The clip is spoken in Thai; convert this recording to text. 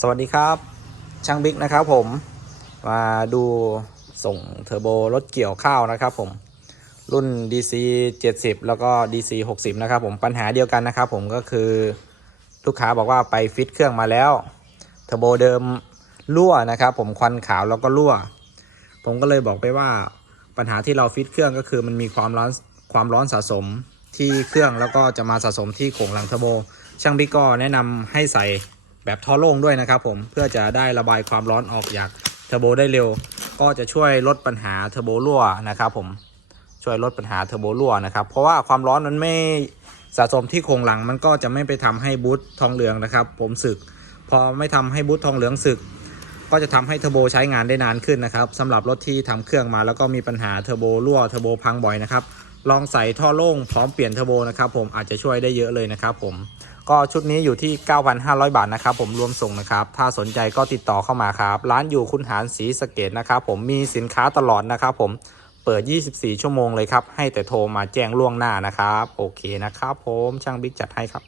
สวัสดีครับ ช่างบิ๊กนะครับผมมาดูส่งเทอร์โบรถเกี่ยวข้าวนะครับผมรุ่น DC 70 แล้วก็ DC 60 นะครับผมปัญหาเดียวกันนะครับผมก็คือลูกค้าบอกว่าไปฟิตเครื่องมาแล้วเทอร์โบเดิมรั่วนะครับผมควันขาวแล้วก็รั่ว ผมก็เลยบอกไปว่าปัญหาที่เราฟิตเครื่องก็คือมันมีความร้อนความร้อนสะสมที่เครื่องแล้วก็จะมาสะสมที่โครงหลังเทอร์โบช่างบิ๊กก็แนะนำให้ใส่ แบบท่อโล่งด้วยนะครับผมเพื่อจะได้ระบายความร้อนออกจากเทอร์โบได้เร็ว ก็จะช่วยลดปัญหาเทอร์โบรั่วนะครับผมช่วยลดปัญหาเทอร์โบรั่วนะครับเพราะว่าความร้อนมันไม่สะสมที่โครงหลังมันก็จะไม่ไปทำให้บูททองเหลืองนะครับ ผมสึก พอไม่ทำให้บูททองเหลืองสึก ก็จะทำให้เทอร์โบใช้งานได้นานขึ้นนะครับสำหรับรถที่ทำเครื่องมาแล้วก็มีปัญหาเทอร์โบรั่วเทอร์โบพังบ่อยนะครับลองใส่ท่อโล่งพร้อมเปลี่ยนเทอร์โบนะครับผมอาจจะช่วยได้เยอะเลยนะครับผม ก็ชุดนี้อยู่ที่ 9,500 บาทนะครับผมรวมส่งนะครับ ถ้าสนใจก็ติดต่อเข้ามาครับ ร้านอยู่คุณหารศรีสะเกดนะครับผมมีสินค้าตลอดนะครับผมเปิด 24 ชั่วโมงเลยครับ ให้แต่โทรมาแจ้งล่วงหน้านะครับ โอเคนะครับผมช่างบิ๊กจัดให้ครับ